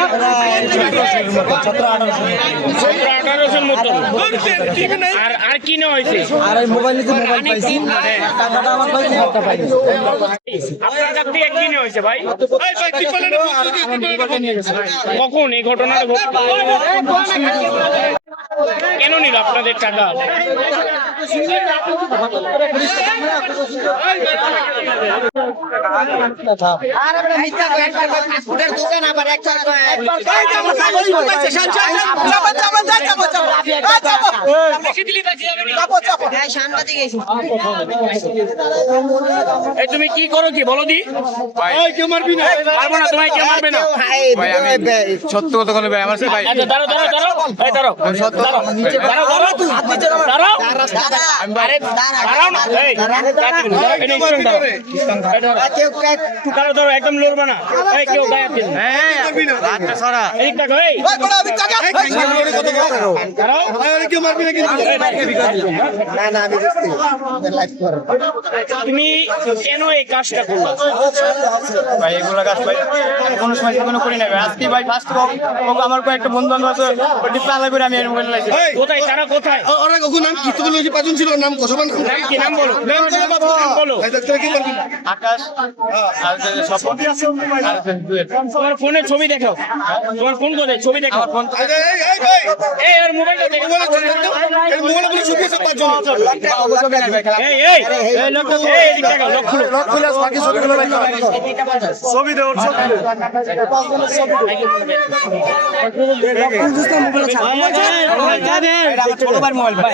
1700-1800 মতন। আর কি নেওয়া হয়েছে? আর এই মোবাইল নিতে মোবাইল পাইছি, টাকাটা আমার পাইছি, হাতটা পাইনি। আপনার কাছ থেকে কি নেওয়া হয়েছে ভাই? কখন এই ঘটনাটা কেন নিল আপনাদের টাকা? তুমি কি করো কি বলো দি? কেউ মারবি না, পারবো না, তোমায় কেউ মারবে না ভাই। আমি সত্য কথা বলে ভাই, আমার সাথে ভাই আচ্ছা দাঁড়াও দাঁড়াও দাঁড়াও এই দাঁড়াও সত্য দাঁড়াও দাঁড়াও দাঁড়াও আরে দাঁড়াও না এই দাঁড়াও দাঁড়াও একদম লড়বা না এই কেউ গায়ে হাত দিবেন হ্যাঁ হাতটা সরা এই টাকা এই দাঁড়াও কেউ মারবি না কিন্তু। না না, আমি লাইভ করব। তুমি কেন এই কাজটা করলে? ভাই এগুলো কাজ ভাই কোনো সময় জীবনে করি না ভাই। আজকে ভাই ফার্স্ট আমার কয়েকটা বন্ধু বান্ধব আছে, ডিপ্লাই করে আমি মোবাইল লাইছি। কোথায় তারা কোথায়? ওরা কখন নাম কি তুমি যে পাঁচজন ছিল, নাম কসমান নাম নাম কি? নাম বলো নাম বলো। কি করবি? আকাশ আর স্বপন আর দুয়ের। তোমার ফোনে ছবি দেখাও, তোমার ফোন কোথায়? ছবি দেখাও। আমার ফোন এই ভাই, এই আর মোবাইলটা দেখো, মোবাইল বলে ছবি আছে পাঁচজন। এই এই এই লোক এই এদিক দেখাও, লোক খুলো লক খুলে বাকি ছবিগুলো বাইর কর। ছবি দে, ওর ছবি দে। এটা আমার ছোট ভাইয়ের মোবাইল ভাই।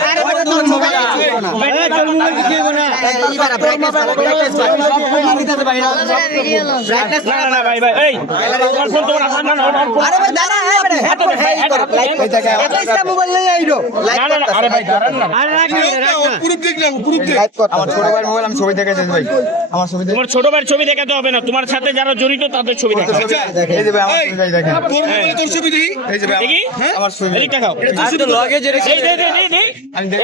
না না ভাই ভাই এই তোমার ফোন তোমার হাত না না ওর ফোন আরে ভাই দাঁড়া, না না না আরে ভাই দাঁড়ান না পুরো দেখলাম, পুরো দেখ। আমার ছোট ভাইয়ের মোবাইল, আমি ছবি দেখাইছি ভাই। আমার ছবি তোমার ছোট ভাইয়ের ছবি দেখাতে হবে না, তোমার সাথে যারা জড়িত তাদের ছবি দেখাও। এই যে ভাই আমার ছবি ভাই দেখেন। তোর মোবাইলে তোর ছবি দেখি। এই যে ভাই দেখি আমার ছবি। এদিক দেখাও, লগে যে এই দে দে দে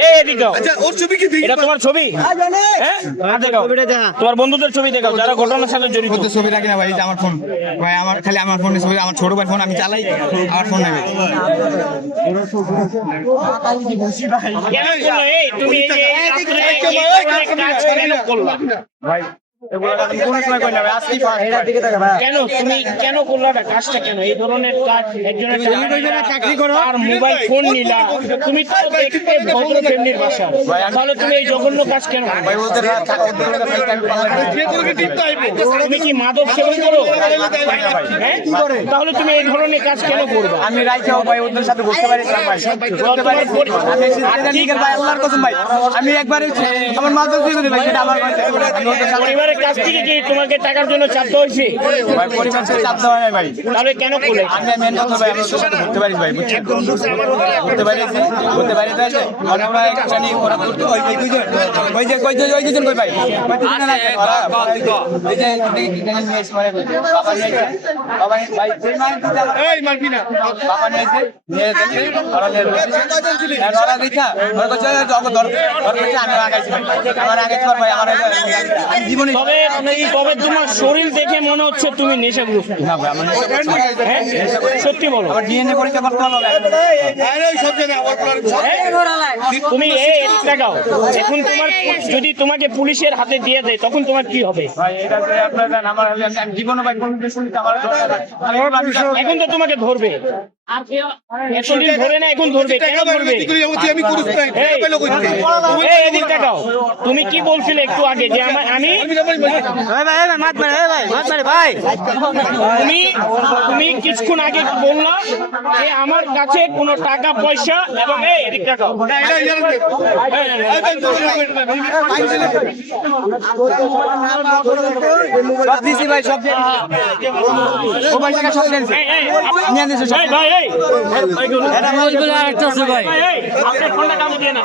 এই এদিক দাও। আচ্ছা, ওর ছবি কি দেখি? এটা তোমার ছবি? হ্যাঁ দেখাও, তোমার বন্ধুদের ছবি দেখাও যারা ঘটনার সাথে জড়িত। তো ছবি রাখি না ভাই, এই যে আমার ফোন ভাই, আমার খালি আমার ফোনে ছবি, আমার ছোট ভাইয়ের ফোন আমি চালাই, আমার ফোন নেবে। কেন করলো? এই তুমি এই যে কাজ কেন করলা? ভাই এগুলো আমি কোন সময় করি না ভাই, আজকে কেন তুমি কেন করলা এটা? কাজটা কেন এই ধরনের কাজ? একজনের চাকরি করো আর মোবাইল ফোন নিলা, তুমি তো দেখতে ভদ্র ফ্যামিলির বাসা, তাহলে তুমি এই জঘন্য কাজ কেন? ভাই ওদের তুমি কি মাদক সেবন করো? হ্যাঁ? তাহলে তুমি এই ধরনের কাজ কেন করবে? আমি রাইখাও ভাই ওদের সাথে বসতে পারি না ভাই, বলতে পারি আমি সিদ্ধান্ত ভাই, আল্লাহর কসম ভাই, আমি একবারে আমার মাদক দিয়ে ভাই, এটা আমার আমি ওদের সাথে পরিবারের কাছ থেকে কি তোমাকে টাকার জন্য চাপ দেওয়া হয়েছে? ভাই পরিবার থেকে চাপ দেওয়া হয় নাই ভাই। তাহলে কেন করলে? আমি মেন কথা ভাই, আমি ওদের সাথে ঘুরতে পারি ভাই, বুঝছেন? ঘুরতে পারি তাই ওরা জানি ওরা করতে ওই দুইজন ওই যে ওই দুজন কই ভাই, ওই দুজন না এই যে এখানে মেস মারে বাবা নিয়ে বাবা ভাই এই মারবি না। বাবা নিয়েছে নিয়ে দেখে ওরা নিয়ে ওরা দেখা ওরা কাছে জগৎ দরকার আমি আগাইছি ভাই, আমার আগাইছি ভাই, আমার জীবনে তবে তোমার শরীর দেখে মনে হচ্ছে তুমি নেশাগ্রস্ত। না ভাই, আমার হ্যাঁ? সত্যি বলো। আমার ডিএনএ পরীক্ষা করতে হবে। আরে সব জানে আমার তুমি এই দেখাও, এখন তোমার যদি তোমাকে পুলিশের হাতে দিয়ে দেয় তখন তোমার কি হবে? ভাই এটা যে আপনারা জানেন, আমার আমি জীবনে ভাই কোন কিছু শুনতে আমার এখন তো তোমাকে ধরবে, এতদিন ধরে না, এখন ধরবে। কেন ধরবে? আমি পুরুষ নাই, এই, পেলো কই থেকে? এই এদিক দেখাও, তুমি কি বলছিলে একটু আগে যে আমি তুমি কিছুক্ষণ আগে বললা যে আমার কাছে কোনো টাকা পয়সা এবং এই এদিক দেখাও সব দিছি ভাই, সব মোবাইল টাকা সব দিয়েছি নিয়ে দিয়েছি সব। ভাই এই আরেকটা আছে ভাই, আপনি ফোনটা কামড় দিয়ে না।